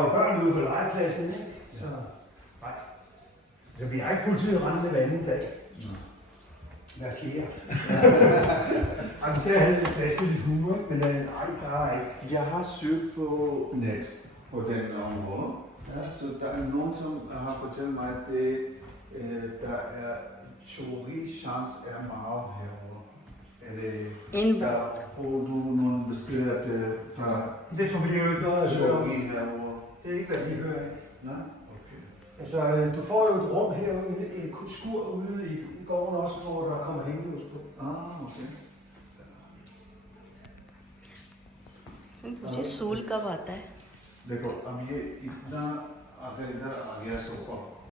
har jo børn ude på legepladsen, ikke? Så nej. Så vi har ikke politiet rende hver anden dag. Hver fjerde. Altså, det er helt plads til de fugle, men nej, der er ikke. Jeg har søgt på net på den område. Ja. Så der er nogen, som har fortalt mig, at det, der er teori-chance er meget herovre. Er det, der får du nogle beskeder, at der Det får vi jo ikke noget at høre om. teori herovre? Det er ikke, hvad vi hører. Nej? Okay. Altså, du får jo et rum herude, et skur ude i gården også, hvor der kommer hængelås på. Okay. मुझे सूल कब आता है? देखो अब ये इतना आगे इधर आ गया सोफा